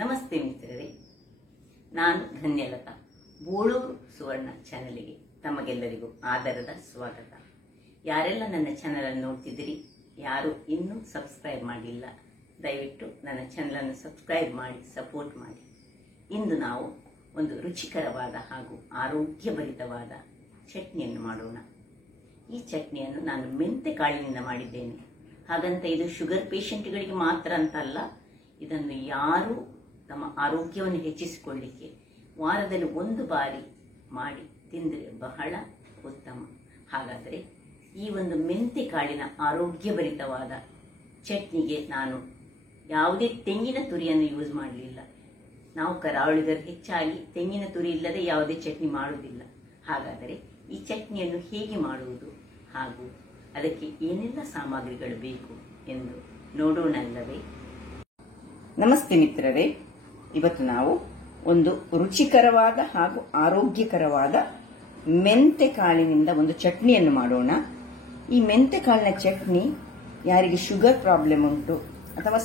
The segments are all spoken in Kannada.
ನಮಸ್ತೆ ಮಿತ್ರರೇ, ನಾನು ಧನ್ಯಲತಾ. ಬೋಳೂರು ಸುವರ್ಣ ಚಾನೆಲ್ಗೆ ತಮಗೆಲ್ಲರಿಗೂ ಆದರದ ಸ್ವಾಗತ. ಯಾರೆಲ್ಲ ನನ್ನ ಚಾನೆಲ್ ಅನ್ನು ನೋಡ್ತಿದ್ದೀರಿ, ಯಾರು ಇನ್ನೂ ಸಬ್ಸ್ಕ್ರೈಬ್ ಮಾಡಿಲ್ಲ, ದಯವಿಟ್ಟು ನನ್ನ ಚಾನೆಲ್ ಅನ್ನು ಸಬ್ಸ್ಕ್ರೈಬ್ ಮಾಡಿ ಸಪೋರ್ಟ್ ಮಾಡಿ. ಇಂದು ನಾವು ಒಂದು ರುಚಿಕರವಾದ ಹಾಗೂ ಆರೋಗ್ಯಭರಿತವಾದ ಚಟ್ನಿಯನ್ನು ಮಾಡೋಣ. ಈ ಚಟ್ನಿಯನ್ನು ನಾನು ಮೆಂತೆ ಕಾಳಿನಿಂದ ಮಾಡಿದ್ದೇನೆ. ಹಾಗಂತ ಇದು ಶುಗರ್ ಪೇಷಂಟ್ಗಳಿಗೆ ಮಾತ್ರ ಅಂತ ಅಲ್ಲ, ಇದನ್ನು ಯಾರು ತಮ್ಮ ಆರೋಗ್ಯವನ್ನು ಹೆಚ್ಚಿಸಿಕೊಳ್ಳಿಕ್ಕೆ ವಾರದಲ್ಲಿ ಒಂದು ಬಾರಿ ಮಾಡಿ ತಿಂದರೆ ಬಹಳ ಉತ್ತಮ. ಹಾಗಾದರೆ ಈ ಒಂದು ಮೆಂತೆ ಕಾಳಿನ ಆರೋಗ್ಯಭರಿತವಾದ ಚಟ್ನಿಗೆ ನಾನು ಯಾವುದೇ ತೆಂಗಿನ ತುರಿಯನ್ನು ಯೂಸ್ ಮಾಡಲಿಲ್ಲ. ನಾವು ಕರಾವಳಿಗರು ಹೆಚ್ಚಾಗಿ ತೆಂಗಿನ ತುರಿ ಇಲ್ಲದೆ ಯಾವುದೇ ಚಟ್ನಿ ಮಾಡುವುದಿಲ್ಲ. ಹಾಗಾದರೆ ಈ ಚಟ್ನಿಯನ್ನು ಹೇಗೆ ಮಾಡುವುದು ಹಾಗೂ ಅದಕ್ಕೆ ಏನೆಲ್ಲ ಸಾಮಗ್ರಿಗಳು ಬೇಕು ಎಂದು ನೋಡೋಣಲ್ಲವೇ? ನಮಸ್ತೆ ಮಿತ್ರರೇ, ಇವತ್ತು ನಾವು ಒಂದು ರುಚಿಕರವಾದ ಹಾಗೂ ಆರೋಗ್ಯಕರವಾದ ಮೆಂತೆ ಕಾಳಿನಿಂದ ಒಂದು ಚಟ್ನಿಯನ್ನು ಮಾಡೋಣ. ಈ ಮೆಂತೆ ಕಾಳಿನ ಚಟ್ನಿ ಯಾರಿಗೆ ಶುಗರ್ ಪ್ರಾಬ್ಲಮ್ ಉಂಟು ಅಥವಾ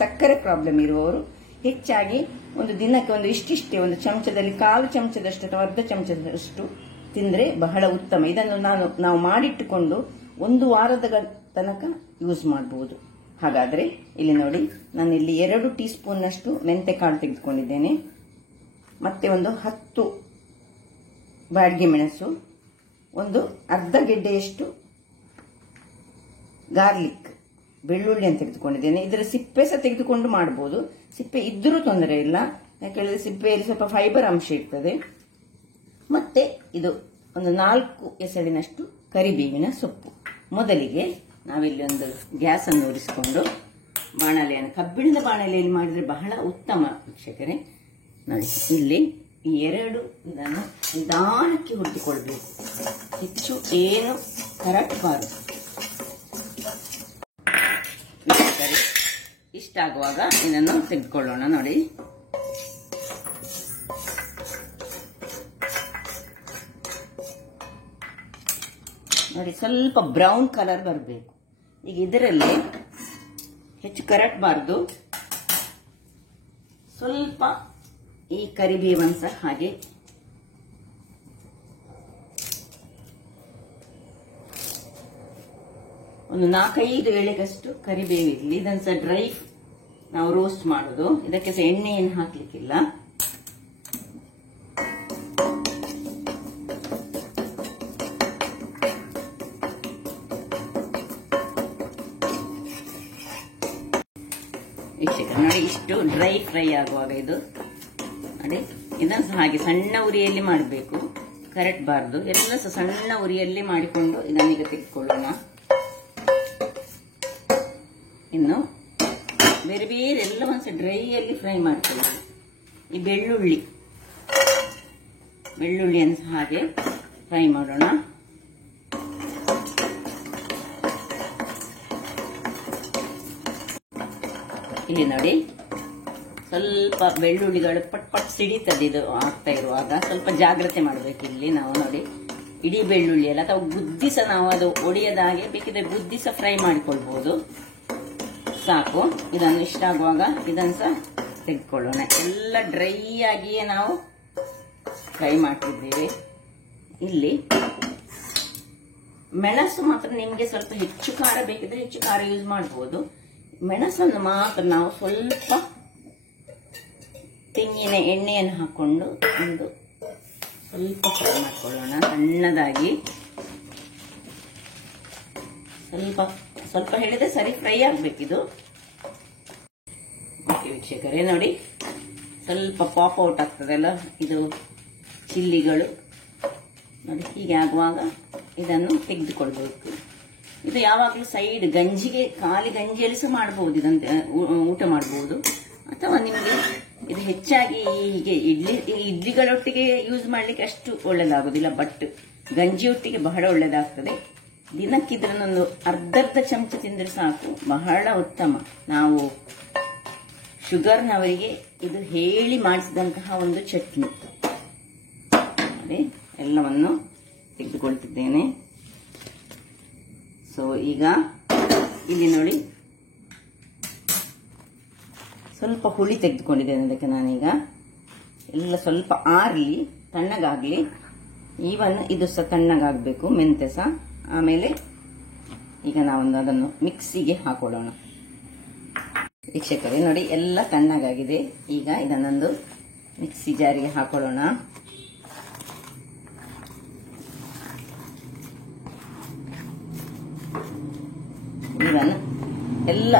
ಸಕ್ಕರೆ ಪ್ರಾಬ್ಲಮ್ ಇರುವವರು ಹೆಚ್ಚಾಗಿ ಒಂದು ದಿನಕ್ಕೆ ಒಂದು ಇಷ್ಟಿಷ್ಟೇ, ಒಂದು ಚಮಚದಲ್ಲಿ ಕಾಲು ಚಮಚದಷ್ಟು ಅಥವಾ ಅರ್ಧ ಚಮಚದಷ್ಟು ತಿಂದ್ರೆ ಬಹಳ ಉತ್ತಮ. ಇದನ್ನು ನಾವು ಮಾಡಿಟ್ಟುಕೊಂಡು ಒಂದು ವಾರದ ತನಕ ಯೂಸ್ ಮಾಡಬಹುದು. ಹಾಗಾದ್ರೆ ಇಲ್ಲಿ ನೋಡಿ, ನಾನು ಇಲ್ಲಿ 2 ಟೀ ಸ್ಪೂನ್ನಷ್ಟು ಮೆಂತೆ ಕಾಳು ತೆಗೆದುಕೊಂಡಿದ್ದೇನೆ. ಮತ್ತೆ ಒಂದು 10 ಬಾಡಿಗೆ ಮೆಣಸು, ಒಂದು ಅರ್ಧ ಗೆಡ್ಡೆಯಷ್ಟು ಗಾರ್ಲಿಕ್ ಬೆಳ್ಳುಳ್ಳಿ ಅಂತ ತೆಗೆದುಕೊಂಡಿದ್ದೇನೆ. ಇದರ ಸಿಪ್ಪೆ ಸಹ ತೆಗೆದುಕೊಂಡು ಮಾಡಬಹುದು, ಸಿಪ್ಪೆ ಇದ್ದರೂ ತೊಂದರೆ ಇಲ್ಲ, ಯಾಕೆಂದ್ರೆ ಸಿಪ್ಪೆಯಲ್ಲಿ ಸ್ವಲ್ಪ ಫೈಬರ್ ಅಂಶ ಇರ್ತದೆ. ಮತ್ತೆ ಇದು ಒಂದು 4 ಎಸಳಿನಷ್ಟು ಕರಿಬೇವಿನ ಸೊಪ್ಪು. ಮೊದಲಿಗೆ ನಾವಿಲ್ಲಿ ಒಂದು ಗ್ಯಾಸ್ ಅನ್ನು ಉರಿಸಿಕೊಂಡು ಬಾಣಲೆಯನ್ನು, ಕಬ್ಬಿಣದ ಬಾಣಲೆಯಲ್ಲಿ ಮಾಡಿದ್ರೆ ಬಹಳ ಉತ್ತಮ ವೀಕ್ಷಕರೇ. ನೋಡಿ, ಇಲ್ಲಿ ಈ 2 ಇದನ್ನು ನಿಧಾನಕ್ಕೆ ಹುರಿದುಕೊಳ್ಬೇಕು, ಹೆಚ್ಚು ಏನು ಕರಟಬಾರದು. ಇಷ್ಟಾಗುವಾಗ ಇದನ್ನು ತೆಗೆದುಕೊಳ್ಳೋಣ. ನೋಡಿ, ಸ್ವಲ್ಪ ಬ್ರೌನ್ ಕಲರ್ ಬರಬೇಕು. ಈಗ ಇದರಲ್ಲಿ ಹೆಚ್ಚು ಕರಟಬಾರದು, ಸ್ವಲ್ಪ ಈ ಕರಿಬೇವನ್ನು ಸಹ ಹಾಗೆ ಒಂದು 4-5 ಎಳೆಗಷ್ಟು ಕರಿಬೇವು ಇರಲಿ. ಇದನ್ನು ಸಹ ಡ್ರೈ ನಾವು ರೋಸ್ಟ್ ಮಾಡೋದು, ಇದಕ್ಕೆ ಸಹ ಎಣ್ಣೆ ಏನು ಹಾಕ್ಲಿಕ್ಕಿಲ್ಲ. ನೋಡಿ, ಇಷ್ಟು ಡ್ರೈ ಫ್ರೈ ಆಗುವಾಗ ಇದು ನೋಡಿ, ಇದನ್ನು ಸಹ ಹಾಗೆ ಸಣ್ಣ ಉರಿಯಲ್ಲಿ ಮಾಡಬೇಕು, ಕರಟಬಾರದು. ಎಲ್ಲ ಸಹ ಸಣ್ಣ ಉರಿಯಲ್ಲಿ ಮಾಡಿಕೊಂಡು ಇದನ್ನೀಗ ತೆಗೆದುಕೊಳ್ಳೋಣ. ಇನ್ನು ಬೇರೆ ಬೇರೆ ಎಲ್ಲವನ್ನು ಸಹ ಡ್ರೈಯಲ್ಲಿ ಫ್ರೈ ಮಾಡ್ಕೊಳ್ಳಿ. ಈ ಬೆಳ್ಳುಳ್ಳಿಯನ್ನು ಸಹ ಹಾಗೆ ಫ್ರೈ ಮಾಡೋಣ. ಇಲ್ಲಿ ನೋಡಿ, ಸ್ವಲ್ಪ ಬೆಳ್ಳುಳ್ಳಿಗಳು ಪಟ್ ಸಿಡಿತದೆ. ಇದು ಆಗ್ತಾ ಇರುವಾಗ ಸ್ವಲ್ಪ ಜಾಗ್ರತೆ ಮಾಡಬೇಕು. ಇಲ್ಲಿ ನಾವು ನೋಡಿ, ಇಡೀ ಬೆಳ್ಳುಳ್ಳಿ ಅಲ್ಲ, ಅಥವಾ ಗುದ್ದಿಸ ನಾವು ಅದು ಒಡೆಯದಾಗೆ ಬೇಕಿದ್ರೆ ಗುದ್ದಿಸ ಫ್ರೈ ಮಾಡಿಕೊಳ್ಬಹುದು. ಸಾಕು, ಇದನ್ನು ಇಷ್ಟ ಆಗುವಾಗ ಇದನ್ನು ಸಹ ತೆಗೆದುಕೊಳ್ಳೋಣ. ಎಲ್ಲ ಡ್ರೈ ಆಗಿಯೇ ನಾವು ಫ್ರೈ ಮಾಡ್ತಿದ್ದೇವೆ. ಇಲ್ಲಿ ಮೆಣಸು ಮಾತ್ರ ನಿಮಗೆ ಸ್ವಲ್ಪ ಹೆಚ್ಚು ಖಾರ ಬೇಕಿದ್ರೆ ಹೆಚ್ಚು ಖಾರ ಯೂಸ್ ಮಾಡಬಹುದು. ಮೆಣಸನ್ನು ಮಾತ್ರ ನಾವು ಸ್ವಲ್ಪ ತೆಂಗಿನ ಎಣ್ಣೆಯನ್ನು ಹಾಕೊಂಡು ಒಂದು ಸ್ವಲ್ಪ ಫ್ರೈ ಮಾಡ್ಕೊಳ್ಳೋಣ ಸಣ್ಣದಾಗಿ. ಸ್ವಲ್ಪ ಹೇಳಿದ್ರೆ ಸರಿ ಫ್ರೈ ಆಗ್ಬೇಕಿದು. ಓಕೆ ವೀಕ್ಷಕರೇ, ನೋಡಿ ಸ್ವಲ್ಪ ಪಾಪ್ ಔಟ್ ಆಗ್ತದಲ್ಲ ಇದು ಚಿಲ್ಲಿಗಳು. ನೋಡಿ, ಹೀಗೆ ಆಗುವಾಗ ಇದನ್ನು ತೆಗೆದುಕೊಳ್ಬೇಕು. ಇದು ಯಾವಾಗಲೂ ಸೈಡ್ ಗಂಜಿಗೆ, ಖಾಲಿ ಗಂಜಿಯಲ್ಲಿ ಸಹ ಮಾಡಬಹುದು, ಇದಂತೆ ಊಟ ಮಾಡಬಹುದು. ಅಥವಾ ನಿಮಗೆ ಇದು ಹೆಚ್ಚಾಗಿ ಹೀಗೆ ಇಡ್ಲಿಗಳೊಟ್ಟಿಗೆ ಯೂಸ್ ಮಾಡ್ಲಿಕ್ಕೆ ಅಷ್ಟು ಒಳ್ಳೇದಾಗುದಿಲ್ಲ, ಬಟ್ ಗಂಜಿಯೊಟ್ಟಿಗೆ ಬಹಳ ಒಳ್ಳೇದಾಗ್ತದೆ. ದಿನಕ್ಕೆ ಇದನ್ನೊಂದು ಅರ್ಧ ಚಮಚ ತಿಂದರೆ ಸಾಕು, ಬಹಳ ಉತ್ತಮ. ನಾವು ಶುಗರ್ನವರಿಗೆ ಇದು ಹೇಳಿ ಮಾಡಿಸಿದಂತಹ ಒಂದು ಚಟ್ನಿ. ಅದೇ ಎಲ್ಲವನ್ನು ತೆಗೆದುಕೊಳ್ತಿದ್ದೇನೆ. ಸೊ ಈಗ ಇಲ್ಲಿ ನೋಡಿ, ಸ್ವಲ್ಪ ಹುಳಿ ತೆಗೆದುಕೊಂಡಿದ್ದೇನೆ. ಅದಕ್ಕೆ ನಾನೀಗ ಎಲ್ಲ ಸ್ವಲ್ಪ ಆರ್ಲಿ, ತಣ್ಣಗಾಗ್ಲಿ. ಈವನ್ ಇದು ಸಹ ತಣ್ಣಗಾಗಬೇಕು, ಮೆಂತೆ ಸಹ. ಆಮೇಲೆ ಈಗ ನಾವೊಂದು ಅದನ್ನು ಮಿಕ್ಸಿಗೆ ಹಾಕೊಳ್ಳೋಣ. ವೀಕ್ಷಕರೇ ನೋಡಿ, ಎಲ್ಲ ತಣ್ಣಗಾಗಿದೆ. ಈಗ ಇದನ್ನೊಂದು ಮಿಕ್ಸಿ ಜಾರಿಗೆ ಹಾಕೊಳ್ಳೋಣ. ಇದನ್ನು ಎಲ್ಲ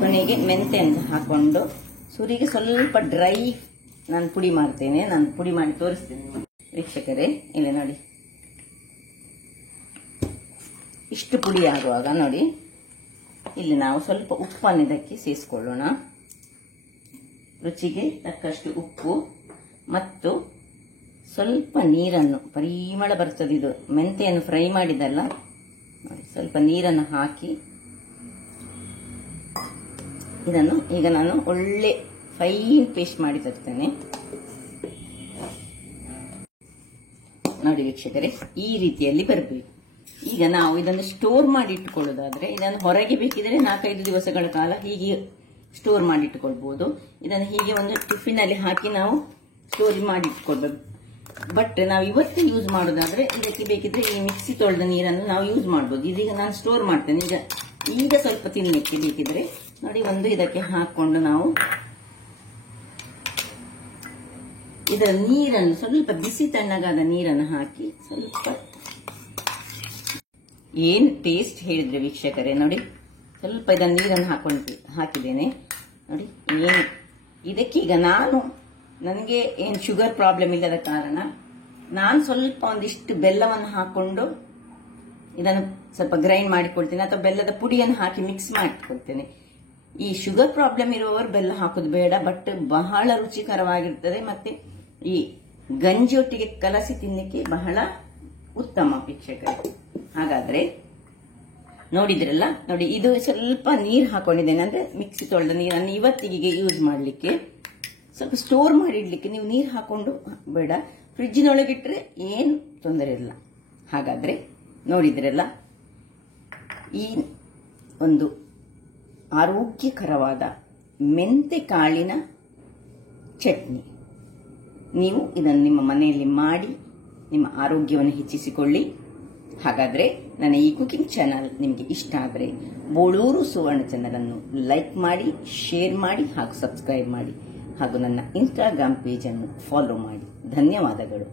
ಕೊನೆಗೆ ಮೆಂತೆಯನ್ನು ಹಾಕೊಂಡು ಸುರಿಗೆ ಸ್ವಲ್ಪ ಡ್ರೈ ನಾನು ಪುಡಿ ಮಾಡ್ತೇನೆ. ನಾನು ಪುಡಿ ಮಾಡಿ ತೋರಿಸ್ತೇನೆ ವೀಕ್ಷಕರೇ. ಇಲ್ಲಿ ನೋಡಿ, ಇಷ್ಟು ಪುಡಿ ಆಗುವಾಗ ನೋಡಿ, ಇಲ್ಲಿ ನಾವು ಸ್ವಲ್ಪ ಉಪ್ಪನ್ನು ಇದಕ್ಕೆ ಸೇರಿಸಿಕೊಳ್ಳೋಣ. ರುಚಿಗೆ ತಕ್ಕಷ್ಟು ಉಪ್ಪು ಮತ್ತು ಸ್ವಲ್ಪ ನೀರನ್ನು, ಪರಿಮಳ ಬರ್ತದೆ ಇದು ಮೆಂತೆಯನ್ನು ಫ್ರೈ ಮಾಡಿದಲ್ಲ. ಸ್ವಲ್ಪ ನೀರನ್ನು ಹಾಕಿ ಇದನ್ನು ಈಗ ನಾನು ಒಳ್ಳೆ ಫೈನ್ ಪೇಸ್ಟ್ ಮಾಡಿ ತರ್ತೇನೆ. ನೋಡಿ ವೀಕ್ಷಕರೇ, ಈ ರೀತಿಯಲ್ಲಿ ಬರಬೇಕು. ಈಗ ನಾವು ಇದನ್ನು ಸ್ಟೋರ್ ಮಾಡಿ ಇಟ್ಟುಕೊಳ್ಳೋದಾದ್ರೆ, ಇದನ್ನು ಹೊರಗೆ ಬೇಕಿದ್ರೆ 4-5 ದಿವಸಗಳ ಕಾಲ ಹೀಗೆ ಸ್ಟೋರ್ ಮಾಡಿ ಇಟ್ಟುಕೊಳ್ಬಹುದು. ಇದನ್ನು ಹೀಗೆ ಒಂದು ಟಿಫಿನ್ ಅಲ್ಲಿ ಹಾಕಿ ನಾವು ಸ್ಟೋರ್ ಮಾಡಿ ಇಟ್ಕೊಳ್ಬೇಕು. ಬಟ್ ನಾವು ಇವತ್ತು ಯೂಸ್ ಮಾಡೋದಾದ್ರೆ ಇದಕ್ಕೆ ಬೇಕಿದ್ರೆ ಈ ಮಿಕ್ಸಿ ತೊಳೆದ ನೀರನ್ನು ನಾವು ಯೂಸ್ ಮಾಡಬಹುದು. ಇದೀಗ ನಾನು ಸ್ಟೋರ್ ಮಾಡ್ತೇನೆ. ಈಗ ಸ್ವಲ್ಪ ತಿನ್ನಲಿಕ್ಕೆ ಬೇಕಿದ್ರೆ ನೋಡಿ, ಒಂದು ಇದಕ್ಕೆ ಹಾಕೊಂಡು ನಾವು ಇದರ ನೀರನ್ನು ಸ್ವಲ್ಪ ಬಿಸಿ ತಣ್ಣಗಾದ ನೀರನ್ನು ಹಾಕಿ ಸ್ವಲ್ಪ, ಏನ್ ಟೇಸ್ಟ್ ಹೇಳಿದ್ರೆ ವೀಕ್ಷಕರೇ ನೋಡಿ, ಸ್ವಲ್ಪ ಇದನ್ನು ನೀರನ್ನು ಹಾಕಿದ್ದೇನೆ ನೋಡಿ. ಏನು ಇದಕ್ಕೀಗ ನನಗೆ ಏನು ಶುಗರ್ ಪ್ರಾಬ್ಲಮ್ ಇಲ್ಲದ ಕಾರಣ ನಾನು ಸ್ವಲ್ಪ ಒಂದಿಷ್ಟು ಬೆಲ್ಲವನ್ನು ಹಾಕೊಂಡು ಇದನ್ನು ಸ್ವಲ್ಪ ಗ್ರೈಂಡ್ ಮಾಡಿಕೊಳ್ತೇನೆ, ಅಥವಾ ಬೆಲ್ಲದ ಪುಡಿಯನ್ನು ಹಾಕಿ ಮಿಕ್ಸ್ ಮಾಡಿಕೊಳ್ತೇನೆ. ಈ ಶುಗರ್ ಪ್ರಾಬ್ಲಮ್ ಇರುವವರು ಬೆಲ್ಲ ಹಾಕೋದು ಬೇಡ, ಬಟ್ ಬಹಳ ರುಚಿಕರವಾಗಿರ್ತದೆ. ಮತ್ತೆ ಈ ಗಂಜಿಯೊಟ್ಟಿಗೆ ಕಲಸಿ ತಿನ್ನಲಿಕ್ಕೆ ಬಹಳ ಉತ್ತಮ ವೀಕ್ಷಕರೇ. ಹಾಗಾದ್ರೆ ನೋಡಿದ್ರಲ್ಲ ನೋಡಿ, ಇದು ಸ್ವಲ್ಪ ನೀರು ಹಾಕೊಂಡಿದ್ದೇನೆ, ಅಂದ್ರೆ ಮಿಕ್ಸಿ ತೊಳೆದ ನೀರನ್ನು ಇವತ್ತಿಗೆ ಯೂಸ್ ಮಾಡಲಿಕ್ಕೆ. ಸ್ವಲ್ಪ ಸ್ಟೋರ್ ಮಾಡಿ ಇಡ್ಲಿಕ್ಕೆ ನೀವು ನೀರು ಹಾಕೊಂಡು ಬೇಡ, ಫ್ರಿಡ್ಜಿನೊಳಗಿಟ್ರೆ ಏನು ತೊಂದರೆ ಇಲ್ಲ. ಹಾಗಾದ್ರೆ ನೋಡಿದ್ರಲ್ಲ, ಈ ಒಂದು ಆರೋಗ್ಯಕರವಾದ ಮೆಂತೆ ಕಾಳಿನ ಚಟ್ನಿ, ನೀವು ಇದನ್ನು ನಿಮ್ಮ ಮನೆಯಲ್ಲಿ ಮಾಡಿ ನಿಮ್ಮ ಆರೋಗ್ಯವನ್ನು ಹೆಚ್ಚಿಸಿಕೊಳ್ಳಿ. ಹಾಗಾದ್ರೆ ನನ್ನ ಈ ಕುಕಿಂಗ್ ಚಾನಲ್ ನಿಮಗೆ ಇಷ್ಟ ಆದರೆ ಬೋಳೂರು ಸುವರ್ಣ ಚಾನಲ್ ಅನ್ನು ಲೈಕ್ ಮಾಡಿ, ಶೇರ್ ಮಾಡಿ ಹಾಗೂ ಸಬ್ಸ್ಕ್ರೈಬ್ ಮಾಡಿ, ಹಾಗೂ ನನ್ನ ಇನ್ಸ್ಟಾಗ್ರಾಮ್ ಪೇಜ್ ಅನ್ನು ಫಾಲೋ ಮಾಡಿ. ಧನ್ಯವಾದಗಳು.